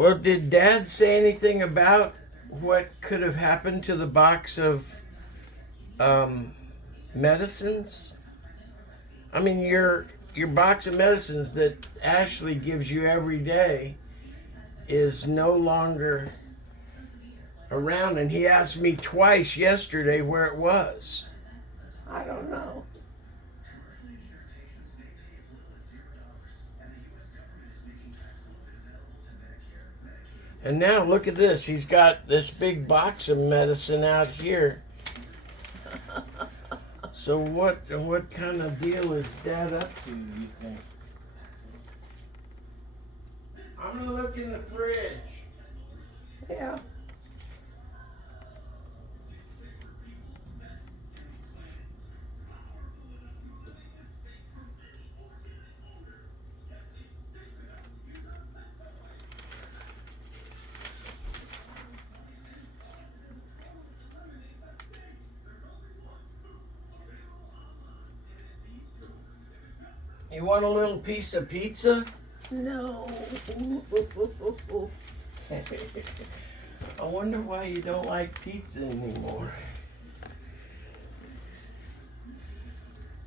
Well, did Dad say anything about what could have happened to the box of um, medicines? I mean, your box of medicines that Ashley gives you every day is no longer around, and he asked me twice yesterday where it was. I don't know. And now look at this. He's got this big box of medicine out here. So what kind of deal is Dad up to, you think? I'm gonna look in the fridge. Yeah. You want a little piece of pizza? No. I wonder why you don't like pizza anymore.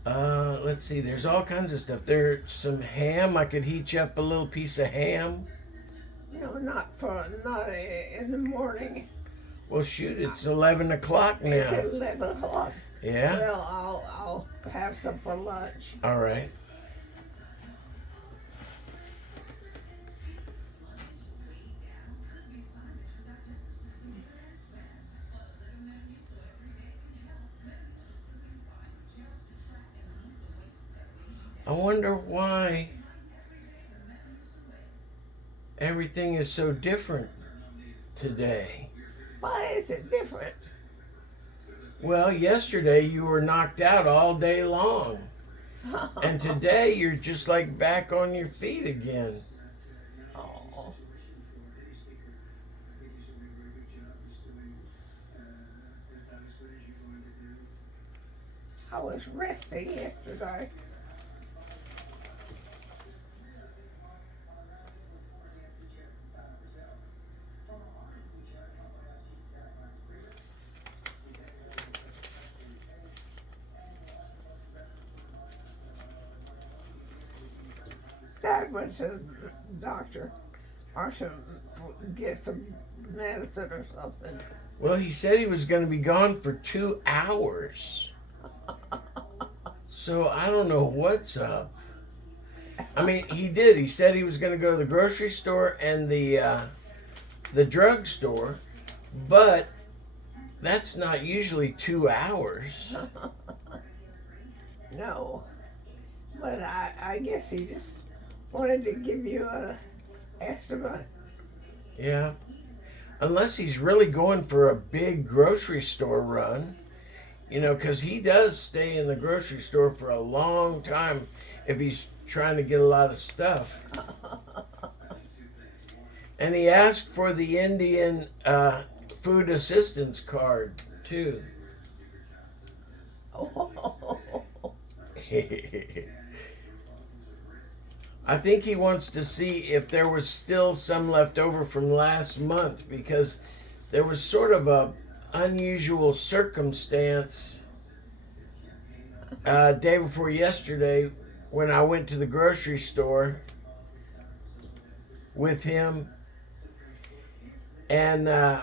Let's see. There's all kinds of stuff. There's some ham. I could heat you up a little piece of ham. No, not in the morning. Well, shoot, it's 11 o'clock It's now. 11 o'clock. Yeah? Well, I'll have some for lunch. All right. I wonder why everything is so different today. Why is it different? Well, yesterday you were knocked out all day long. And today you're just like back on your feet again. Oh. I was resting yesterday. Dad went to the doctor or get some medicine or something. Well, he said he was going to be gone for 2 hours. So I don't know what's up. I mean, he did. He said he was going to go to the grocery store and the drugstore, but that's not usually 2 hours. No. But I guess he just wanted to give you an estimate. Yeah. Unless he's really going for a big grocery store run, because he does stay in the grocery store for a long time if he's trying to get a lot of stuff. And he asked for the Indian food assistance card, too. I think he wants to see if there was still some left over from last month, because there was sort of a unusual circumstance day before yesterday when I went to the grocery store with him, and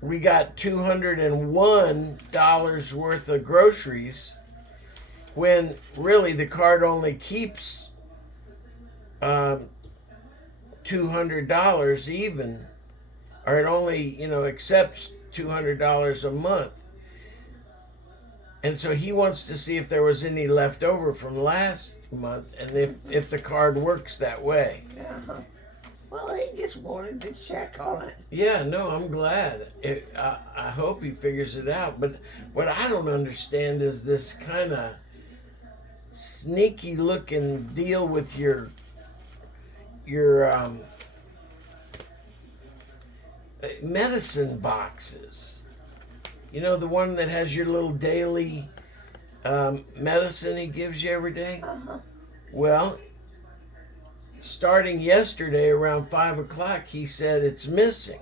we got $201 worth of groceries when really the card only keeps $200 even, or it only accepts $200 a month. And so he wants to see if there was any left over from last month, and if the card works that way. Uh-huh. Well, he just wanted to check on it. Yeah, no, I'm glad. I hope he figures it out. But what I don't understand is this kind of sneaky looking deal with your medicine boxes. The one that has your little daily medicine he gives you every day. Uh-huh. Well, starting yesterday around 5 o'clock, he said it's missing.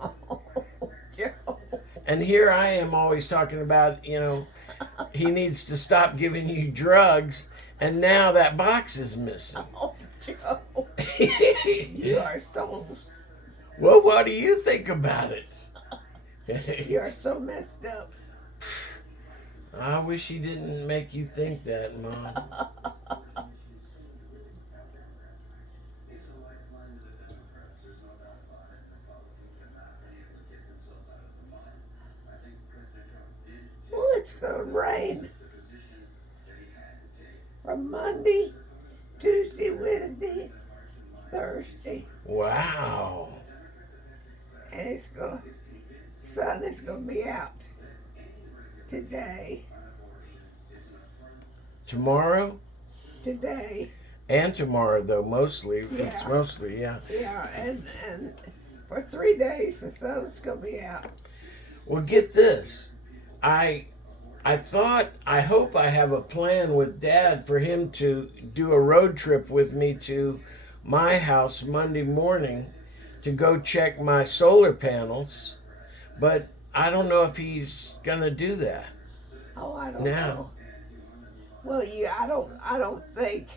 Oh, Joe. And here I am always talking about, he needs to stop giving you drugs. And now that box is missing. Oh, Joe. You are so, Well, what do you think about it? you are so messed up. I wish he didn't make you think that, Mom. Well, it's going to rain from Monday, Tuesday, Wednesday, Thursday. Wow. And it's going to, sun is going to be out today. Tomorrow? Today. And tomorrow, though, mostly. It's Yeah. mostly, yeah. Yeah, and for 3 days the sun's going to be out. Well, get this. I hope I have a plan with Dad for him to do a road trip with me to my house Monday morning to go check my solar panels. But I don't know if he's gonna do that. Oh, I don't Now. know. Well, I don't think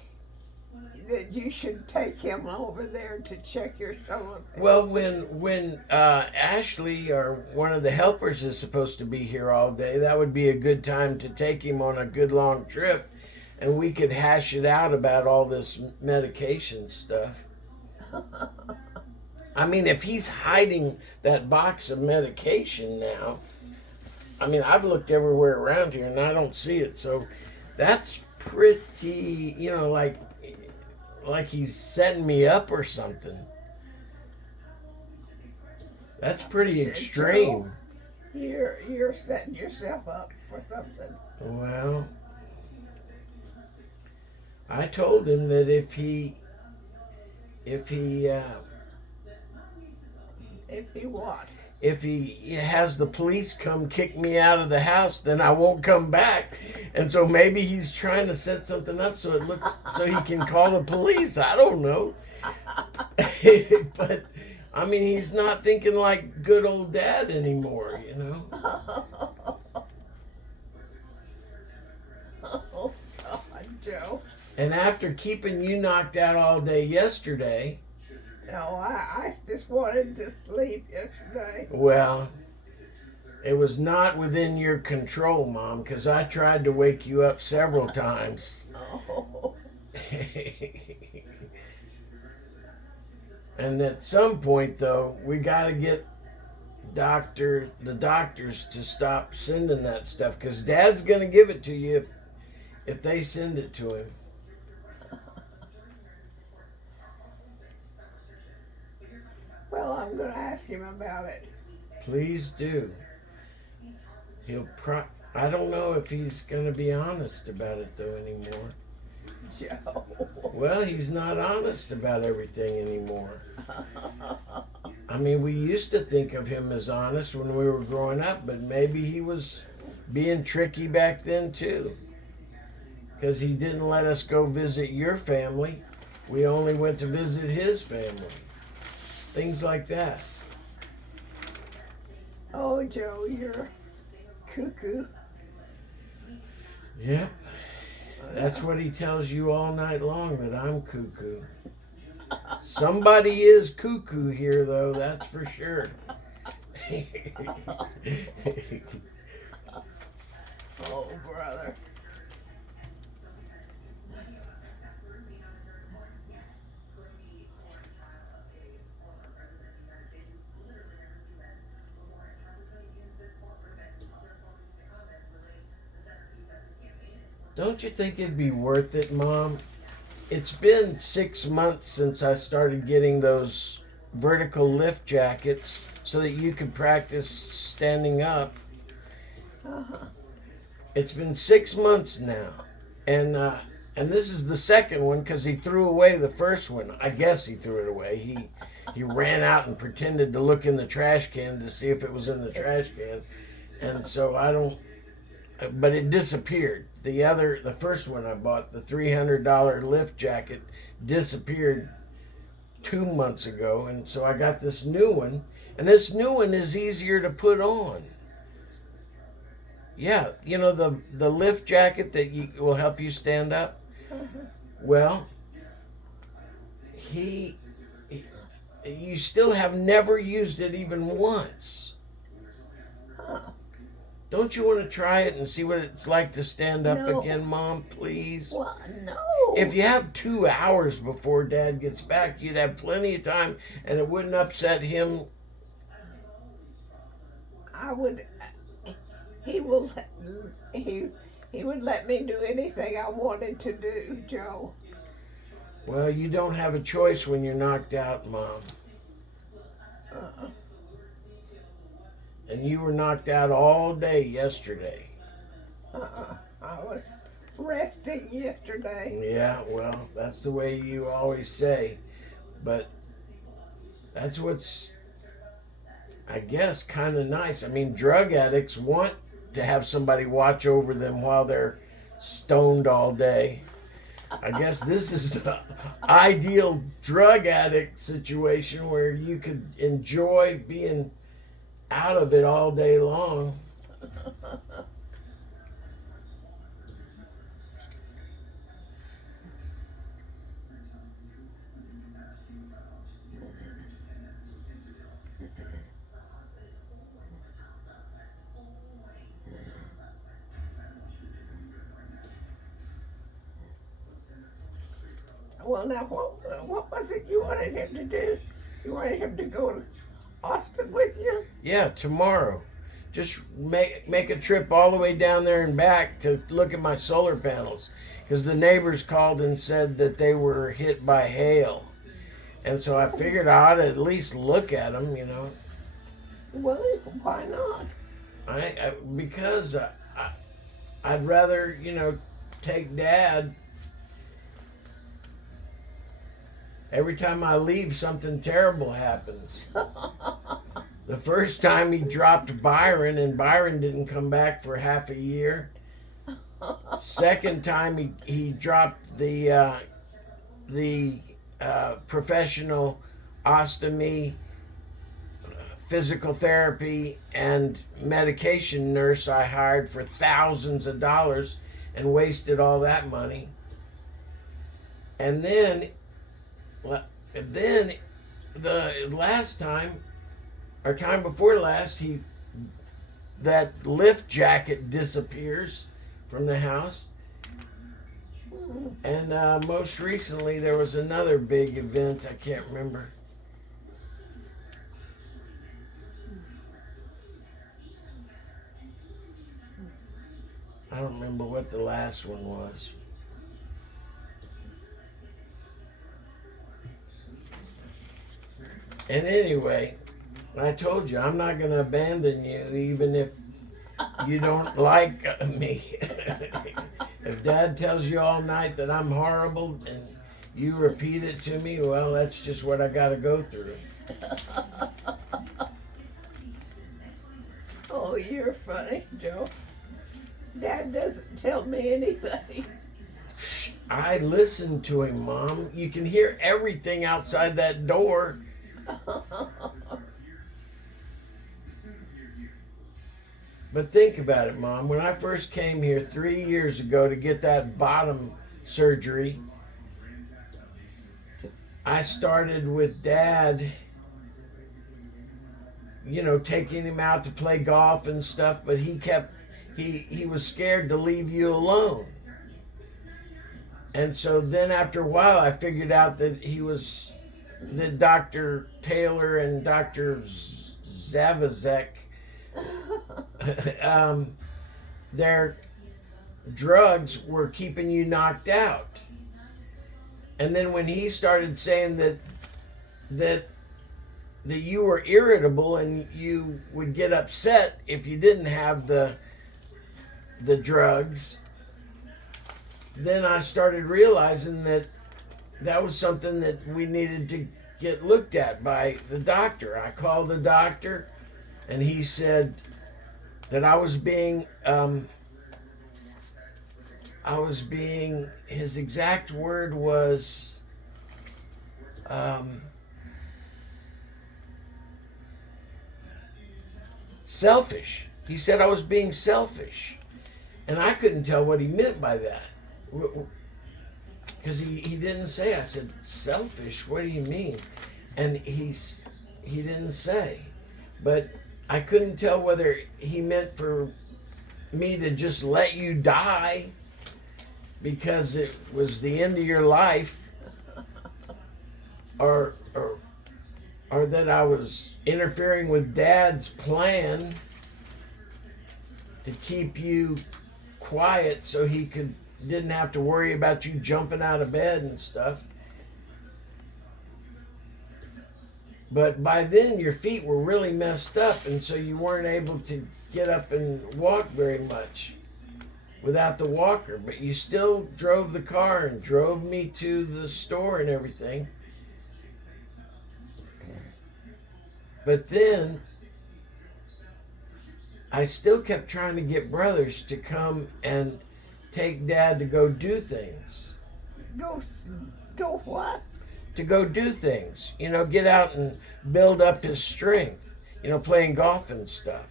that you should take him over there to check your solar panels. Well, when Ashley or one of the helpers is supposed to be here all day, that would be a good time to take him on a good long trip, and we could hash it out about all this medication stuff. I mean, if he's hiding that box of medication now, I mean, I've looked everywhere around here and I don't see it. So that's pretty, like he's setting me up or something. That's pretty extreme. You're setting yourself up for something. Well, I told him that if he If you want. if he has the police come kick me out of the house, then I won't come back. And so maybe he's trying to set something up so he can call the police. I don't know. But I mean, he's not thinking like good old Dad anymore, Oh, God, Joe. And after keeping you knocked out all day yesterday, No, I just wanted to sleep yesterday. well, it was not within your control, Mom, because I tried to wake you up several times. Oh, And at some point, though, we got to get the doctors to stop sending that stuff, because Dad's going to give it to you if they send it to him. well, I'm going to ask him about it. Please do. I don't know if he's going to be honest about it, though, anymore. Joe. Well, he's not honest about everything anymore. I mean, we used to think of him as honest when we were growing up, but maybe he was being tricky back then, too. Because he didn't let us go visit your family. We only went to visit his family. Things like that. Oh, Joe, you're cuckoo. Yep. That's what he tells you all night long, that I'm cuckoo. Somebody is cuckoo here, though, that's for sure. Oh, brother. Don't you think it'd be worth it, Mom? It's been 6 months since I started getting those vertical lift jackets so that you could practice standing up. Uh-huh. It's been 6 months now. And this is the second one because he threw away the first one. I guess he threw it away. He ran out and pretended to look in the trash can to see if it was in the trash can. And so but it disappeared. The first one I bought, the $300 lift jacket, disappeared 2 months ago, and so I got this new one, and this new one is easier to put on. Yeah, you know the lift jacket that will help you stand up. Well, you still have never used it even once. Huh. Don't you want to try it and see what it's like to stand up No. again, Mom, please? Well, no. If you have 2 hours before Dad gets back, you'd have plenty of time and it wouldn't upset him. I would. He will. He would let me do anything I wanted to do, Joe. Well, you don't have a choice when you're knocked out, Mom. Uh-uh. And you were knocked out all day yesterday. I was resting yesterday. Yeah, well, that's the way you always say. But that's what's, I guess, kind of nice. I mean, drug addicts want to have somebody watch over them while they're stoned all day. I guess this is the ideal drug addict situation where you could enjoy being out of it all day long. Well, now, what was it you wanted him to do? You wanted him to go to Austin with you? Yeah, tomorrow. Just make a trip all the way down there and back to look at my solar panels. Because the neighbors called and said that they were hit by hail. And so I figured I ought to at least look at them, you know. Well, why not? Because I'd rather, you know, take Dad. Every time I leave, something terrible happens. The first time he dropped Byron, and Byron didn't come back for half a year. Second time he dropped the professional ostomy, physical therapy, and medication nurse I hired for thousands of dollars and wasted all that money. And then the last time, or time before last, that lift jacket disappears from the house. And most recently there was another big event. I can't remember. I don't remember what the last one was. And anyway, I told you, I'm not going to abandon you even if you don't like me. If Dad tells you all night that I'm horrible and you repeat it to me, well, that's just what I got to go through. Oh, you're funny, Joe. Dad doesn't tell me anything. I listen to him, Mom. You can hear everything outside that door. But think about it, Mom. When I first came here 3 years ago to get that bottom surgery, I started with Dad, you know, taking him out to play golf and stuff, but he was scared to leave you alone. And so then after a while, I figured out that that Dr. Taylor and Dr. Zavazek, their drugs were keeping you knocked out. And then when he started saying that you were irritable and you would get upset if you didn't have the drugs, then I started realizing that was something that we needed to get looked at by the doctor. I called the doctor, and he said that I was being his exact word was, selfish. He said I was being selfish. And I couldn't tell what he meant by that. Because he didn't say. I said, selfish? What do you mean? And he didn't say. But I couldn't tell whether he meant for me to just let you die because it was the end of your life, or that I was interfering with Dad's plan to keep you quiet so he didn't have to worry about you jumping out of bed and stuff. But by then your feet were really messed up, and so you weren't able to get up and walk very much without the walker. But you still drove the car and drove me to the store and everything. But then I still kept trying to get brothers to come and take Dad to go do things. Go what? To go do things. You know, get out and build up his strength. You know, playing golf and stuff.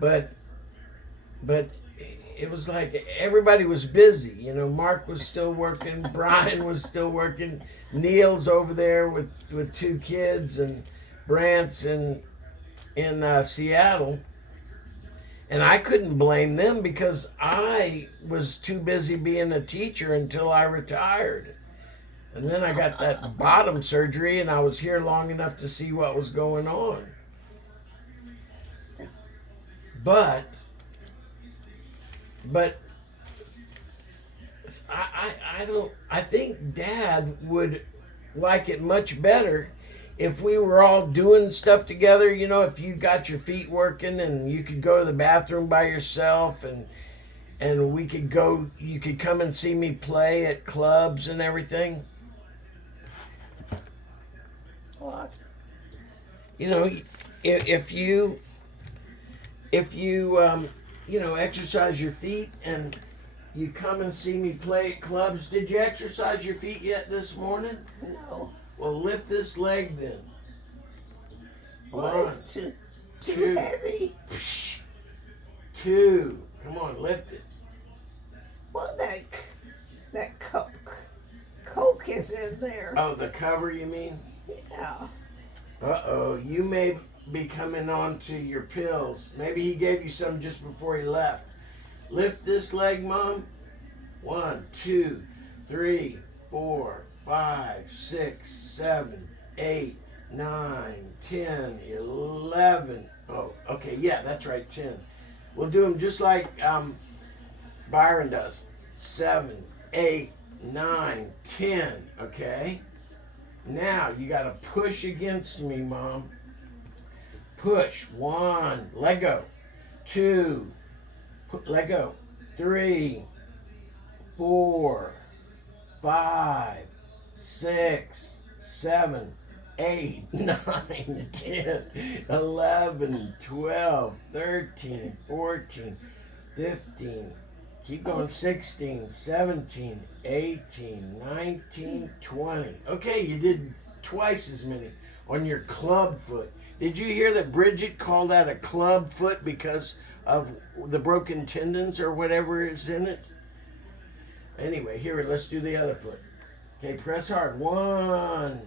But it was like everybody was busy. You know, Mark was still working. Brian was still working. Neil's over there with 2 kids, and Brant's in Seattle. And I couldn't blame them because I was too busy being a teacher until I retired. And then I got that bottom surgery, and I was here long enough to see what was going on. But I think Dad would like it much better if we were all doing stuff together. You know, if you got your feet working and you could go to the bathroom by yourself, and you could come and see me play at clubs and everything. What? You know, if you exercise your feet and you come and see me play at clubs. Did you exercise your feet yet this morning? No. Well, lift this leg then. Well, it's too heavy. 2. Come on, lift it. Well, that Coke is in there. Oh, the cover, you mean? Yeah. Uh-oh, you may be coming on to your pills. Maybe he gave you some just before he left. Lift this leg, Mom. 1, 2, 3, 4, 5, 6, 7, 8, 9, 10, 11. Oh, okay, yeah, that's right, 10. We'll do them just like Byron does. 7, 8, 9, 10, okay? Now, you got to push against me, Mom. Push. 1, let go. 2, let go. 3, 4, 5, 6, 7, 8, 9, 10, 11, 12, 13, 14, 15. Keep going. 16, 17, 18, 19, 20. Okay, you did twice as many on your club foot. Did you hear that Bridget called that a club foot because of the broken tendons or whatever is in it? Anyway, here, let's do the other foot. Okay, press hard. 1,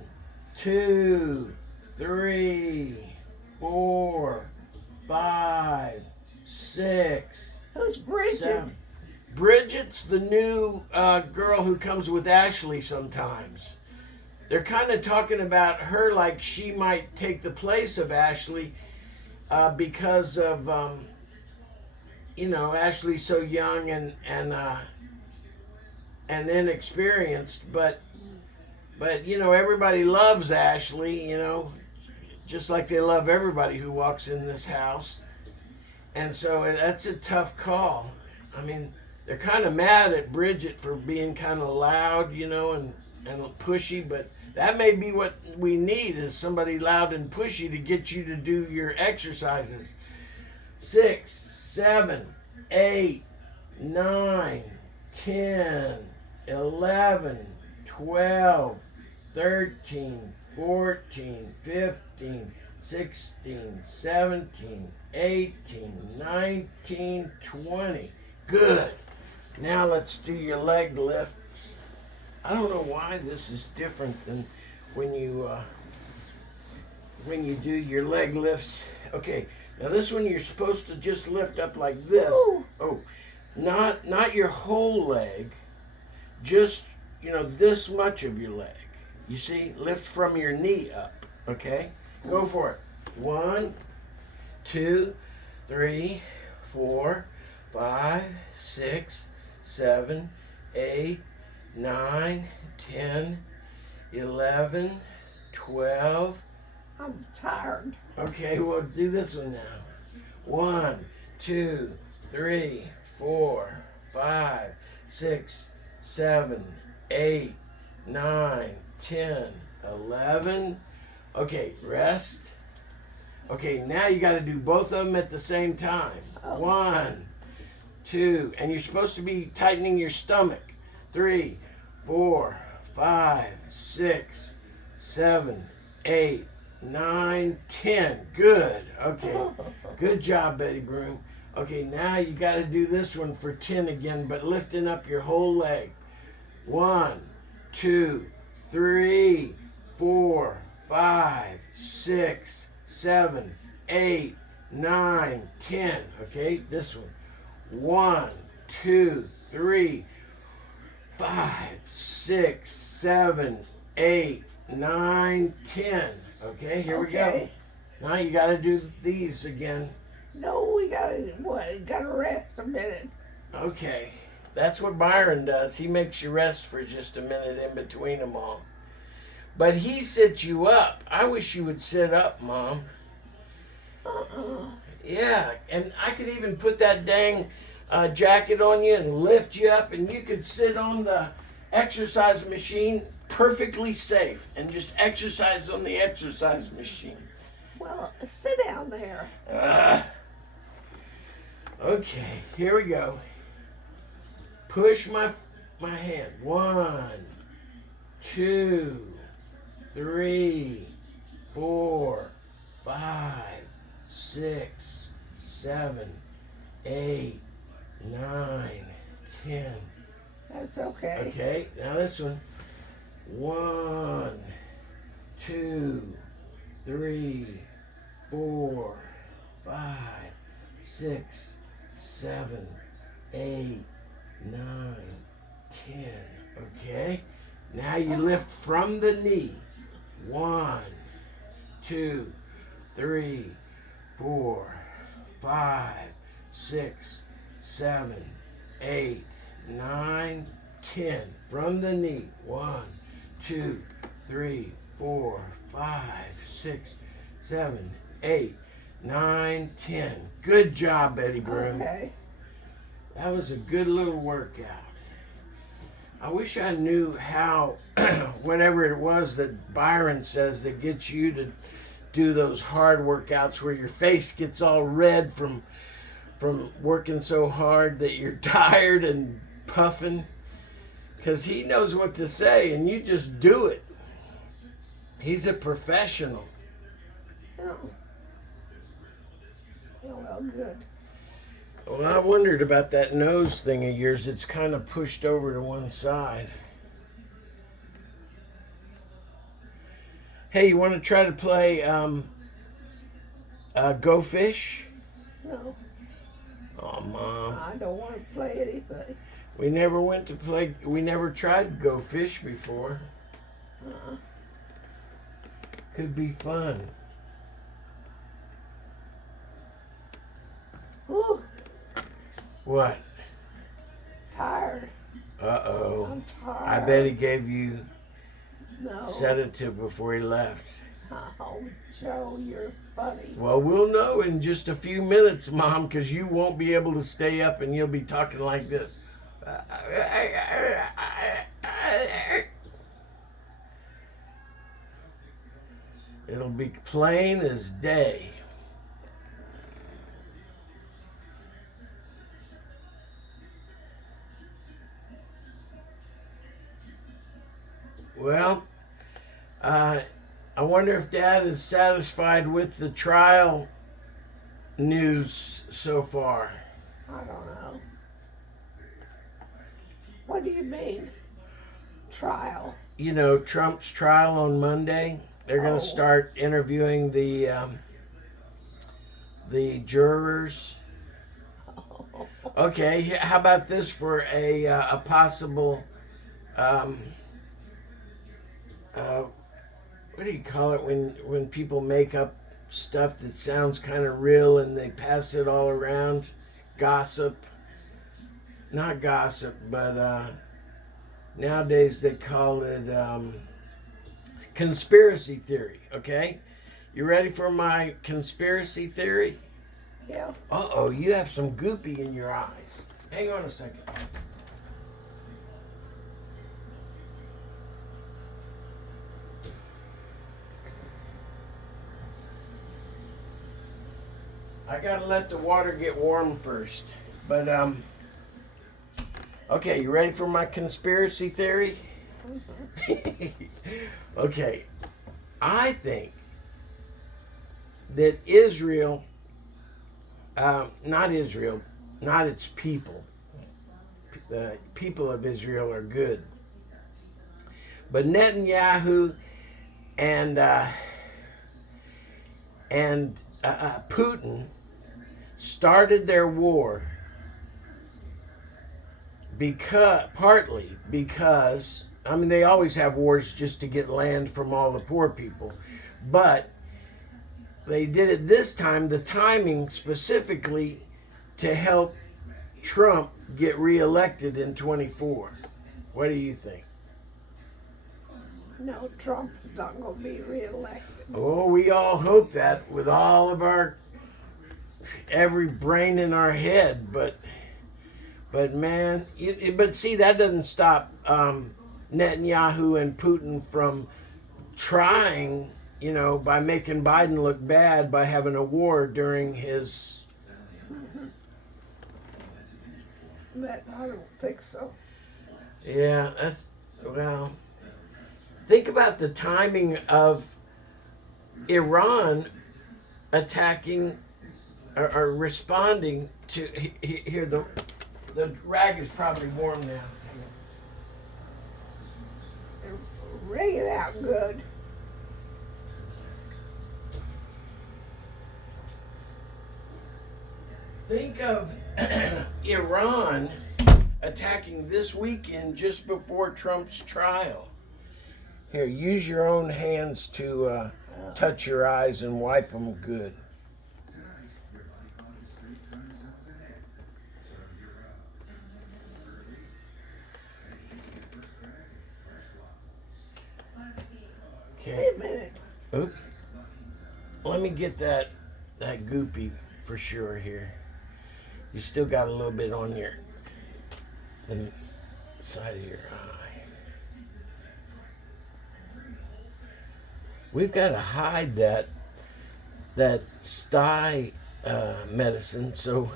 2, 3, 4, 5, 6. Who's Bridget? 7. Bridget's the new girl who comes with Ashley sometimes. They're kind of talking about her like she might take the place of Ashley because of, Ashley's so young and inexperienced. But everybody loves Ashley, just like they love everybody who walks in this house. And so that's a tough call. I mean, they're kind of mad at Bridget for being kind of loud, and pushy, but that may be what we need, is somebody loud and pushy to get you to do your exercises. 6, 7, 8, 9, 10, 11, 12, 13, 14, 15, 16, 17, 18, 19, 20. Good. Now let's do your leg lifts. I don't know why this is different than when you do your leg lifts. Okay, now this one you're supposed to just lift up like this. Ooh. Oh, not your whole leg, just this much of your leg. You see, lift from your knee up. Okay, go for it. 1, 2, 3, 4, 5, 6, 7, 8, 9, 10, 11, 12. I'm tired. Okay, well, do this one now. 1, 2, 3, 4, 5, 6, 7, 8, 9, 10, 11. Okay, rest. Okay, now you got to do both of them at the same time. 1, 2, and you're supposed to be tightening your stomach. 3, 4, 5, 6, 7, 8, 9, 10. Good. Okay. Good job, Betty Broom. Okay, now you got to do this one for 10 again, but lifting up your whole leg. 1, 2, 3, 4, 5, 6, 7, 8, 9, 10. Okay, this one. 1, 2, 3, 5, 6, 7, 8, 9, 10. Okay, here we go. Now you got to do these again. No, we gotta rest a minute. Okay, that's what Byron does. He makes you rest for just a minute in between them all. But he sits you up. I wish you would sit up, Mom. Yeah, and I could even put that dang jacket on you and lift you up, and you could sit on the exercise machine perfectly safe and just exercise on the exercise machine. Well, sit down there. Okay, here we go. Push my hand. 1, 2, 3, 4, 5, 6, 7, 8, 9, 10. That's okay. Okay, now this one. 1, 2, 3, 4, 5, 6, 7, 8, 9, 10. Okay, now you lift from the knee. 1, 2, 3, 4, 5, 6, 7, 8, 9, 10. From the knee. 1, 2, 3, 4, 5, 6, 7, 8, 9, 10. Good job, Betty Broom. Okay. That was a good little workout. I wish I knew how, whatever it was that Byron says that gets you to do those hard workouts where your face gets all red from working so hard that you're tired and puffing. Because he knows what to say and you just do it. He's a professional. Oh. Oh, well, good. Well, I wondered about that nose thing of yours. It's kind of pushed over to one side. Hey, you want to try to play Go Fish? No, Oh, Mom. I don't want to play anything. We never tried Go Fish before. Could be fun. Ooh, What? tired. Uh-oh. I'm tired. I bet he gave you No. sedative before he left. Oh, Joe, you're funny. Well, we'll know in just a few minutes, Mom, because you won't be able to stay up and you'll be talking like this. It'll be plain as day. Well, I wonder if Dad is satisfied with the trial news so far. I don't know. What do you mean? Trial? You know, Trump's trial on Monday. They're going Oh. to start interviewing the jurors. Okay, how about this for a possible what do you call it when people make up stuff that sounds kind of real and they pass it all around? Gossip. Not gossip, but nowadays they call it conspiracy theory. Okay, you ready for my conspiracy theory? Yeah. Uh-oh, you have some goopy in your eyes. Hang on a second. I gotta let the water get warm first. But, okay, you ready for my conspiracy theory? Okay, I think that Israel, not Israel, not its people, the people of Israel are good. But Netanyahu and Putin started their war partly because, I mean, they always have wars just to get land from all the poor people, but they did it this time, the timing specifically, to help Trump get reelected in 24. What do you think? No, Trump's not going to be reelected. Oh, we all hope that with all of every brain in our head, but man, but see, that doesn't stop Netanyahu and Putin from trying, you know, by making Biden look bad by having a war during his. But I don't think so. Yeah, well, think about the timing of Iran attacking or responding to. Here, the rag is probably warm now. Wring it out good. Think of Iran attacking this weekend just before Trump's trial. Here, use your own hands to touch your eyes and wipe them good. Okay. Wait a minute. Oop. Let me get that goopy for sure here. You still got a little bit on the side of your eye. We've got to hide that sty medicine so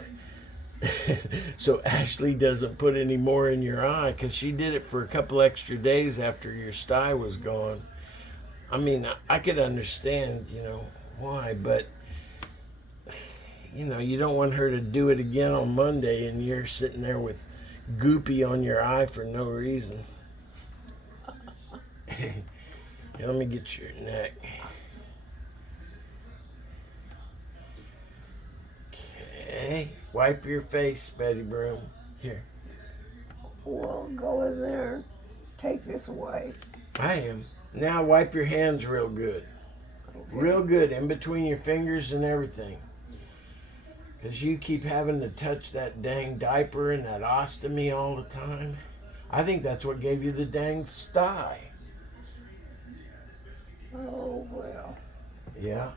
so Ashley doesn't put any more in your eye, because she did it for a couple extra days after your sty was gone. I mean, I could understand, you know, why, but you know, you don't want her to do it again on Monday and you're sitting there with goopy on your eye for no reason. Here, let me get your neck. Okay, wipe your face, Betty Broom. Here. We'll go in there and take this away. I am. Now wipe your hands real good. Okay. Real good, in between your fingers and everything. Because you keep having to touch that dang diaper and that ostomy all the time. I think that's what gave you the dang sty. Oh, well. Yeah.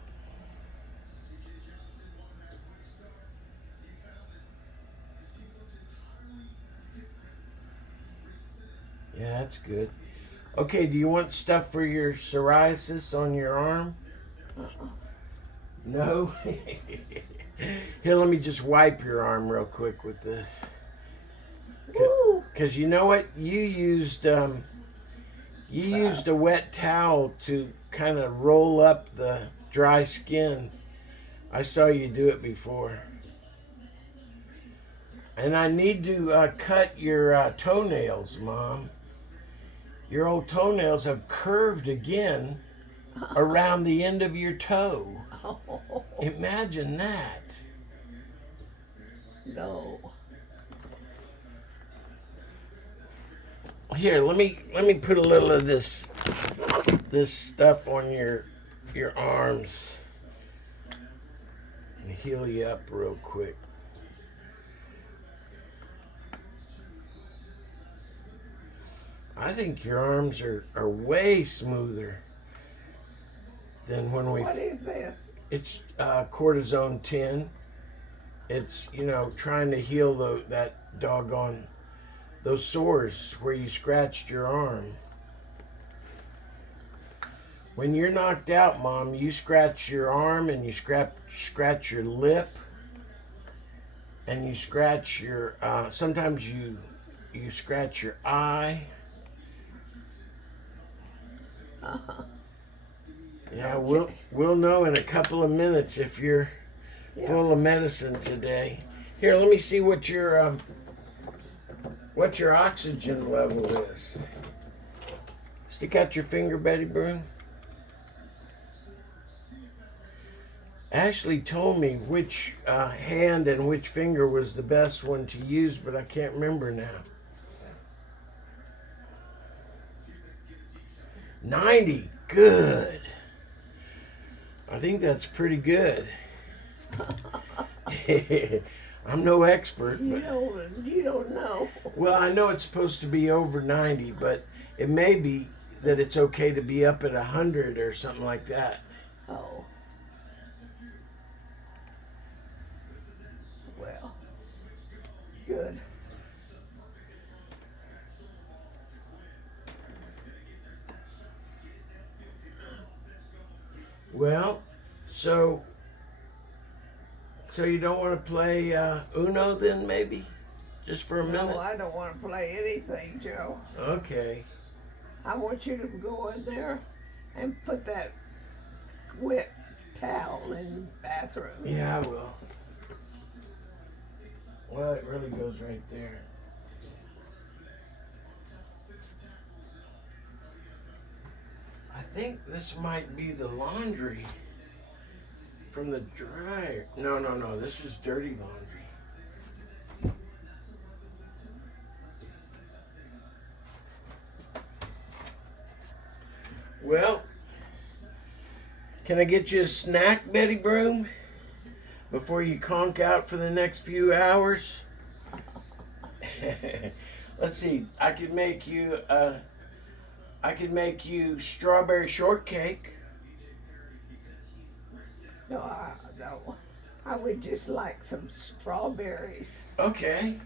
Yeah, that's good. Okay, do you want stuff for your psoriasis on your arm? No? Here, let me just wipe your arm real quick with this. Woo! Because you know what? You You So, used a wet towel to kind of roll up the dry skin. I saw you do it before. And I need to cut your toenails, Mom. Your old toenails have curved again around the end of your toe. oh, Imagine that. no. Here, let me put a little of this stuff on your arms and heal you up real quick. I think your arms are way smoother than when we. What is this? It's cortisone 10. It's trying to heal that doggone those sores where you scratched your arm. When you're knocked out, Mom, you scratch your arm and you scratch your lip and you scratch your. Sometimes you scratch your eye. Yeah, Okay. we'll know in a couple of minutes if you're full of medicine today. Here, let me see what your oxygen level is. Stick out your finger, Betty Broom. Ashley told me which hand and which finger was the best one to use, but I can't remember now. 90. Good. I think that's pretty good. I'm no expert, You but don't know. well, I know it's supposed to be over 90, but it may be that it's okay to be up at 100 or something like that. Oh. Well, good. Well, so you don't want to play Uno then, maybe? Just for a minute? No, I don't want to play anything, Joe. Okay. I want you to go in there and put that wet towel in the bathroom. Yeah, I will. Well, it really goes right there. I think this might be the laundry from the dryer. No. This is dirty laundry. Well, can I get you a snack, Betty Broom, before you conk out for the next few hours? Let's see. I could make you strawberry shortcake. No, I would just like some strawberries. Okay.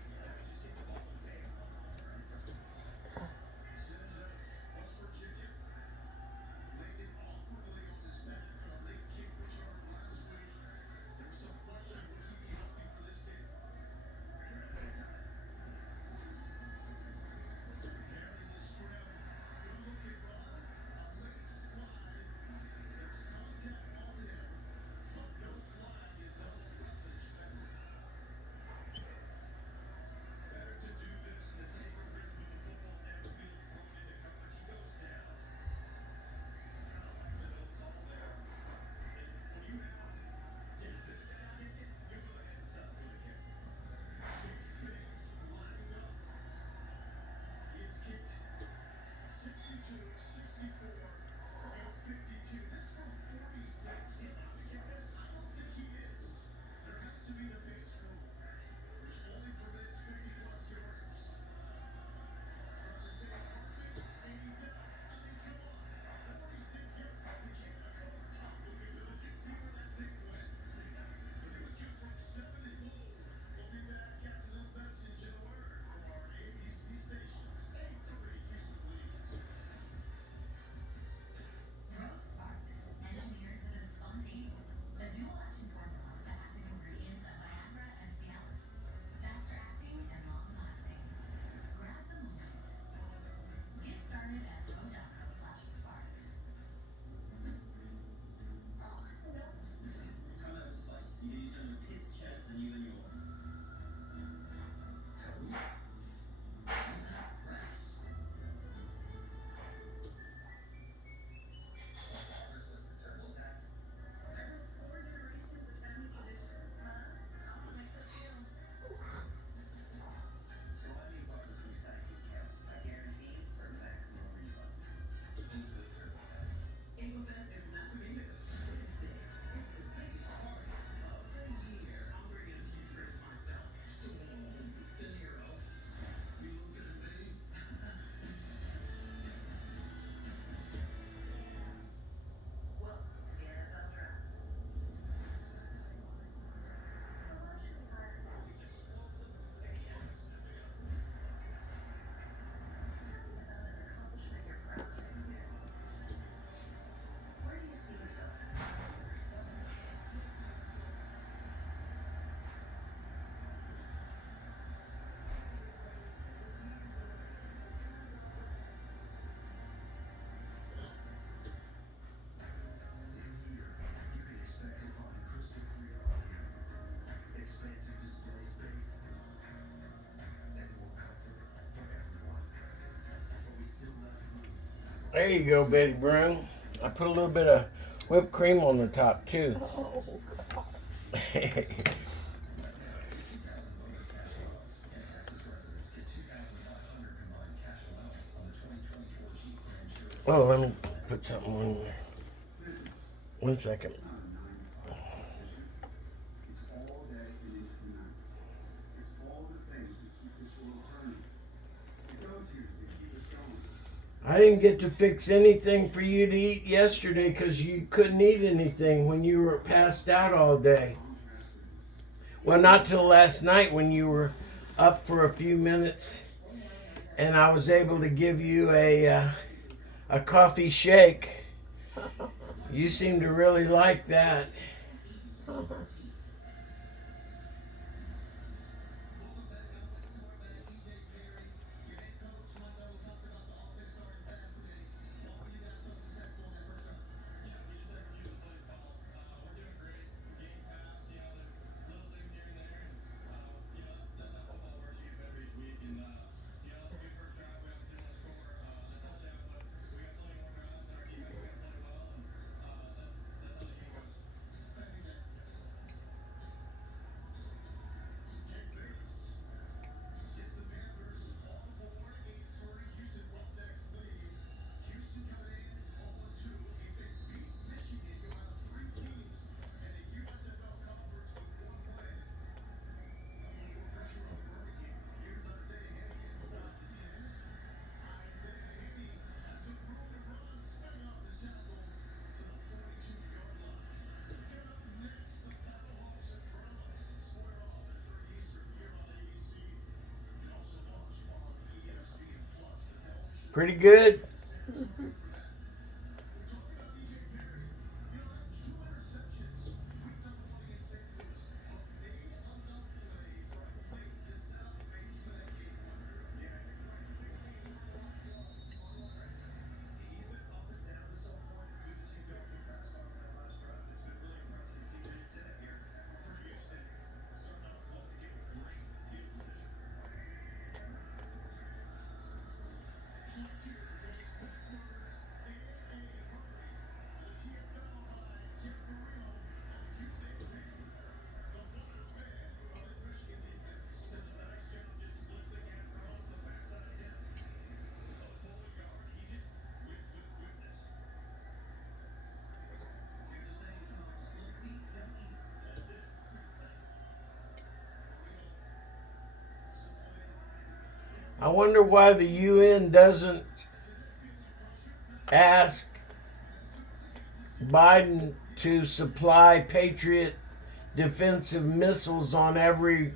There you go, Betty Brown. I put a little bit of whipped cream on the top too. Oh, God. Oh, let me put something on there. 1 second. I didn't get to fix anything for you to eat yesterday because you couldn't eat anything when you were passed out all day. Well, not till last night when you were up for a few minutes, and I was able to give you a coffee shake. You seem to really like that. Pretty good. I wonder why the UN doesn't ask Biden to supply Patriot defensive missiles on every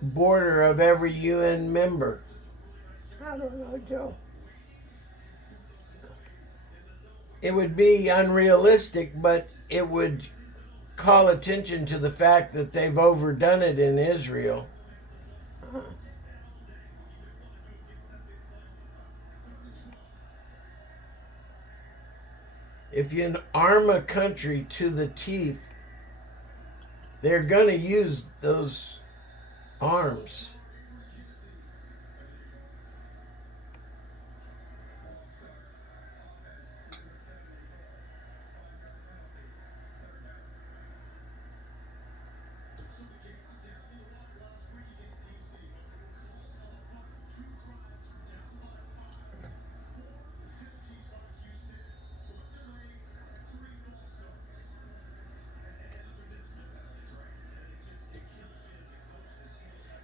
border of every UN member. I don't know, Joe. It would be unrealistic, but it would call attention to the fact that they've overdone it in Israel. If you arm a country to the teeth, they're going to use those arms.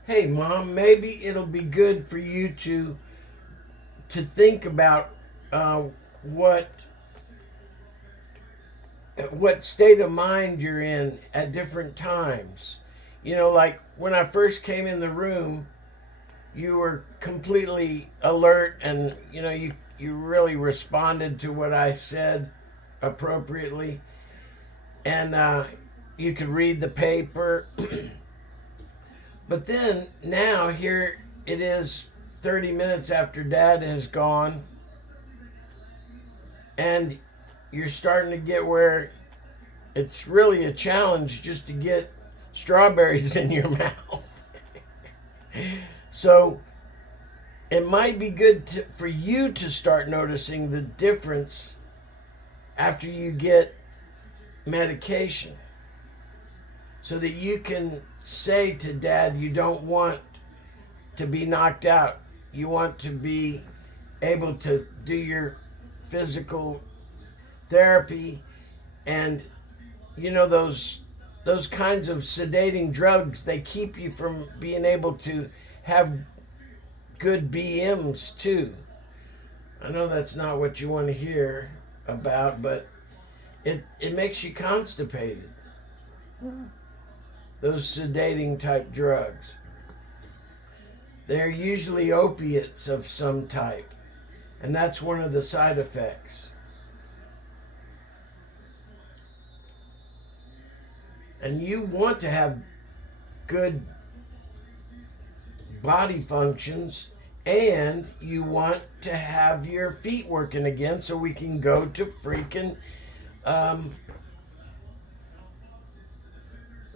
Hey, Mom, maybe it'll be good for you to think about what state of mind you're in at different times. You know, like when I first came in the room, you were completely alert, and you really responded to what I said appropriately, and you could read the paper. But then now here it is 30 minutes after Dad has gone, and you're starting to get where it's really a challenge just to get strawberries in your mouth. So it might be good for you to start noticing the difference after you get medication, so that you can say to Dad, you don't want to be knocked out. You want to be able to do your physical therapy, and those kinds of sedating drugs, they keep you from being able to have good BMs too. I know that's not what you want to hear about, but it makes you constipated. Those sedating type drugs. They're usually opiates of some type, and that's one of the side effects. And you want to have good body functions, and you want to have your feet working again, so we can go to freaking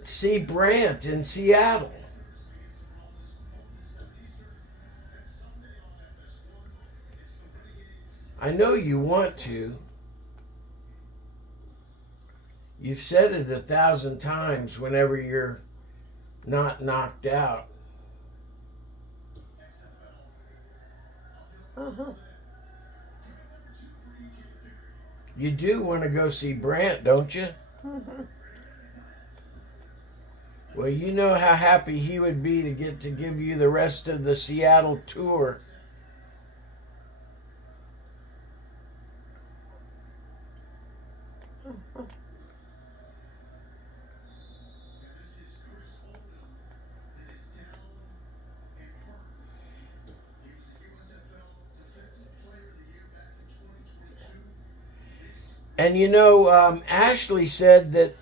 see Brant in Seattle. I know you want to. You've said it 1,000 times whenever you're not knocked out. You do want to go see Brant, don't you? Well, you know how happy he would be to get to give you the rest of the Seattle tour. And Ashley said that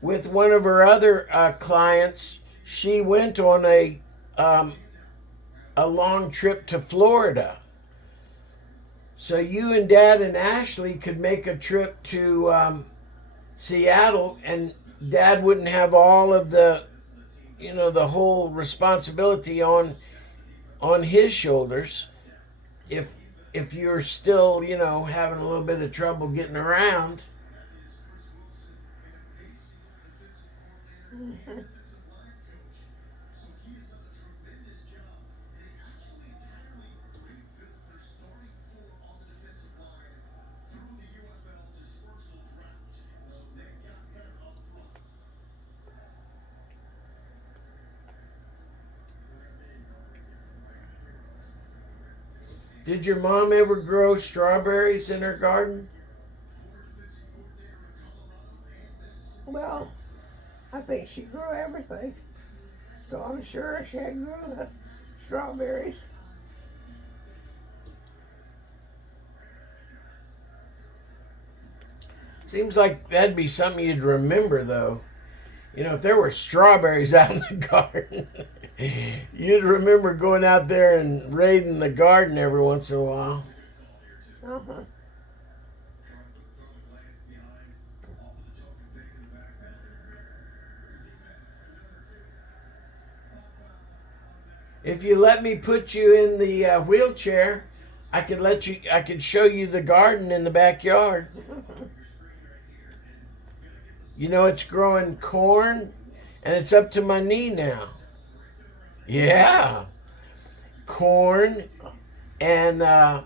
with one of her other clients, she went on a long trip to Florida. So you and Dad and Ashley could make a trip to Seattle, and Dad wouldn't have all of the whole responsibility on his shoulders if you're still having a little bit of trouble getting around. Did your mom ever grow strawberries in her garden? Well, I think she grew everything. So I'm sure she had grew the strawberries. Seems like that'd be something you'd remember, though. If there were strawberries out in the garden, you'd remember going out there and raiding the garden every once in a while. If you let me put you in the wheelchair, I could show you the garden in the backyard. It's growing corn, and it's up to my knee now. Yeah. Corn and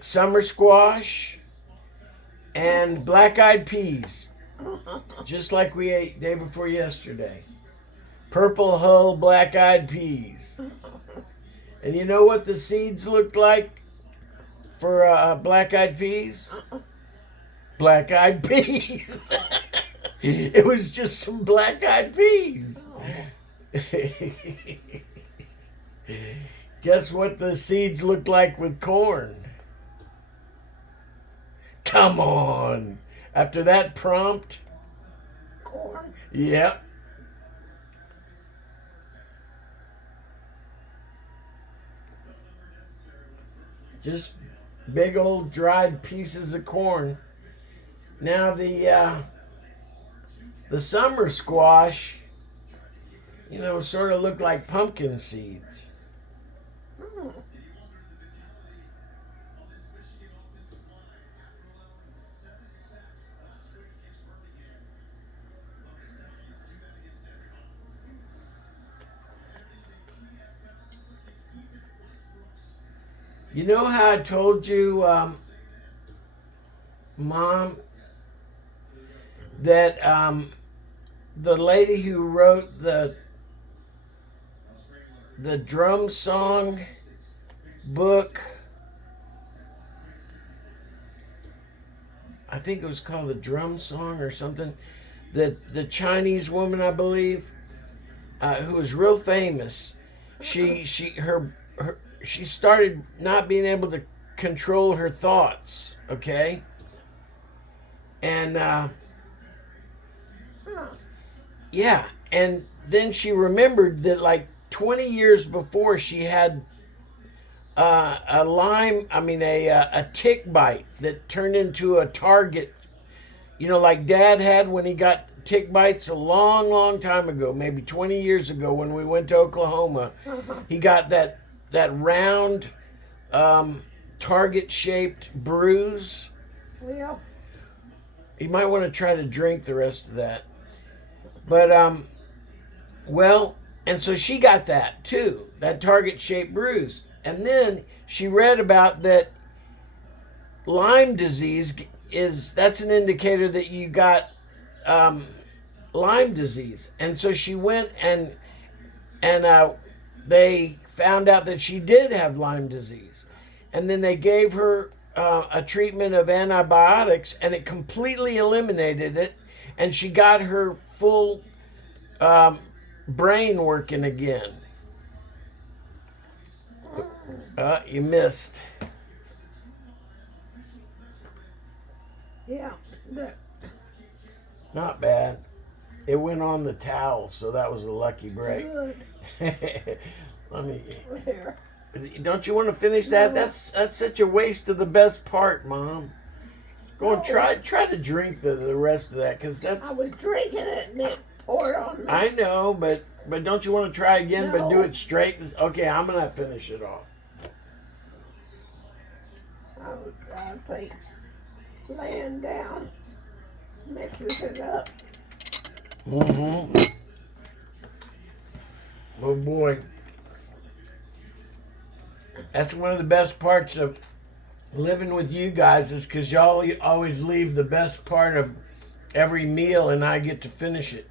summer squash and black-eyed peas, just like we ate day before yesterday. Purple hull black-eyed peas. And you know what the seeds looked like for black-eyed peas? Black-eyed peas. It was just some black-eyed peas. Guess what the seeds looked like with corn? Come on. After that prompt? Corn? Yep. Just big old dried pieces of corn. Now the summer squash, sort of look like pumpkin seeds. You know how I told you, Mom, that the lady who wrote the drum song book, I think it was called The Drum Song or something, the Chinese woman, I believe, who was real famous, she started not being able to control her thoughts, okay? And yeah, and then she remembered that like 20 years before she had a tick bite that turned into a target, like Dad had when he got tick bites a long, long time ago, maybe 20 years ago when we went to Oklahoma. He got that round target-shaped bruise. Yeah. You might want to try to drink the rest of that. But, and so she got that too, that target-shaped bruise. And then she read about that Lyme disease that's an indicator that you got Lyme disease. And so she went and they found out that she did have Lyme disease. And then they gave her a treatment of antibiotics, and it completely eliminated it. And she got her full brain working again. You missed. Yeah. Not bad. It went on the towel, so that was a lucky break. Good. Let me. Here. Don't you want to finish that? No. That's such a waste of the best part, Mom. Go and try to drink the rest of that, because that's. I was drinking it and it poured on me. I know, but don't you want to try again, but do No. it straight? Okay, I'm gonna finish it off. I think laying down messes it up. Mm-hmm. Oh boy. That's one of the best parts of living with you guys, is because y'all always leave the best part of every meal and I get to finish it.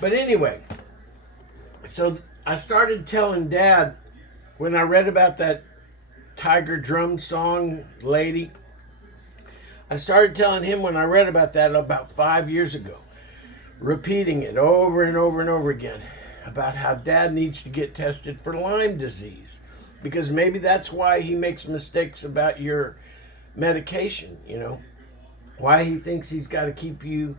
But anyway, so I started telling Dad when I read about that Tiger Drum Song lady. I started telling him when I read about that about 5 years ago, repeating it over and over and over again, about how Dad needs to get tested for Lyme disease, because maybe that's why he makes mistakes about your medication, why he thinks he's got to keep you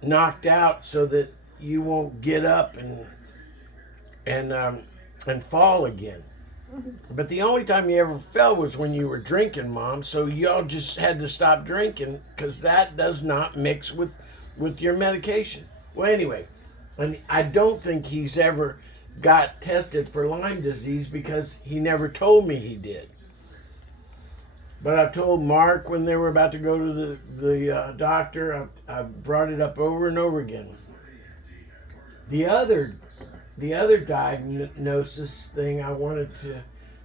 knocked out so that you won't get up and fall again. But the only time you ever fell was when you were drinking, Mom. So y'all just had to stop drinking, because that does not mix with your medication. Well, anyway, I don't think he's ever got tested for Lyme disease, because he never told me he did. But I've told Mark when they were about to go to the doctor. I've brought it up over and over again. The other diagnosis thing I wanted to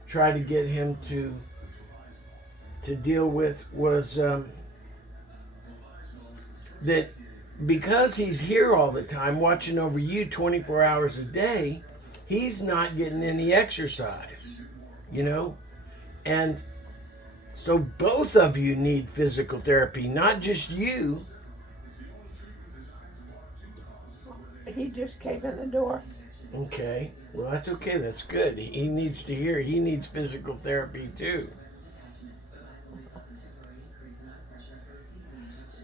try to get him to deal with was that because he's here all the time watching over you 24 hours a day, he's not getting any exercise, and so both of you need physical therapy, not just you. He just came in the door. Okay, well, that's okay. That's good. He needs to hear. He needs physical therapy too.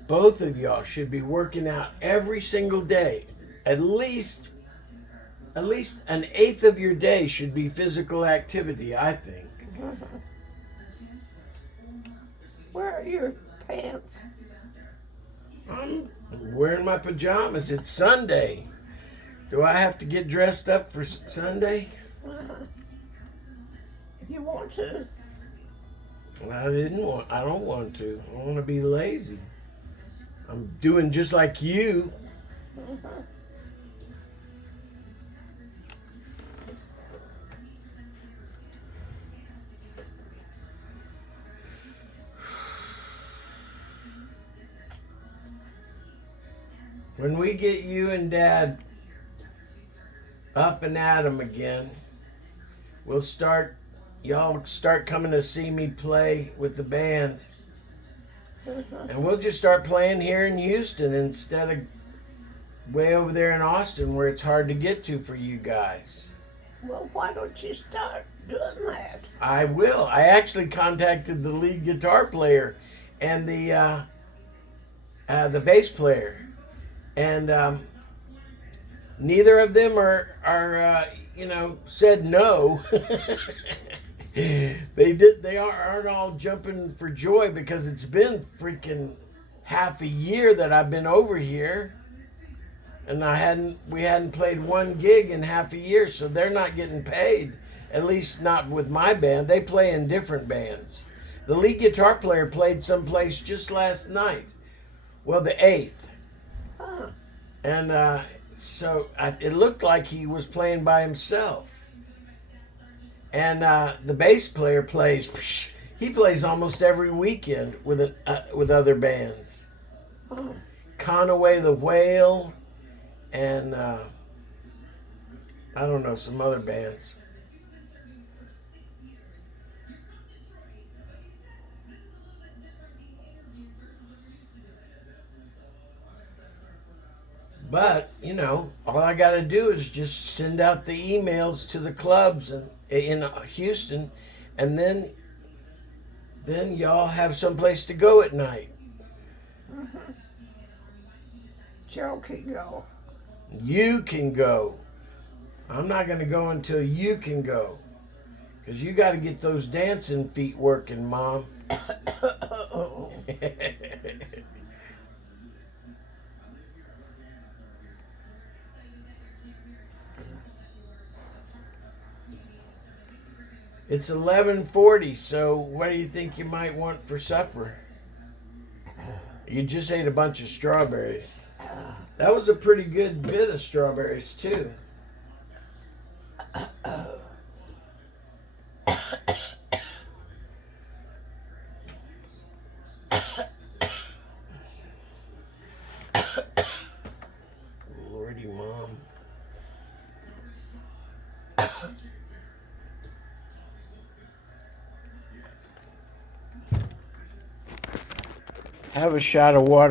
Both of y'all should be working out every single day. At least an eighth of your day should be physical activity, I think. Where are your pants? I'm wearing my pajamas. It's Sunday. Do I have to get dressed up for Sunday? If you want to. I don't want to. I want to be lazy. I'm doing just like you. when we get you and Dad up and at 'em again, y'all start coming to see me play with the band. And we'll just start playing here in Houston instead of way over there in Austin where it's hard to get to for you guys. Well, why don't you start doing that? I will. I actually contacted the lead guitar player and the bass player, and neither of them are said no. They aren't all jumping for joy because it's been freaking half a year that I've been over here, and we hadn't played one gig in half a year, so they're not getting paid. At least not with my band. They play in different bands. The lead guitar player played someplace just last night. Well, the 8th. Huh. And it looked like he was playing by himself. And the bass player plays. He plays almost every weekend with other bands. Oh. Conaway the Whale, and I don't know, some other bands. But, all I got to do is just send out the emails to the clubs in Houston, and then y'all have someplace to go at night. Mm-hmm. Joe can go. You can go. I'm not going to go until you can go. Because you got to get those dancing feet working, Mom. It's 11:40, so what do you think you might want for supper? You just ate a bunch of strawberries. That was a pretty good bit of strawberries, too. Lordy, Mom. Have a shot of water.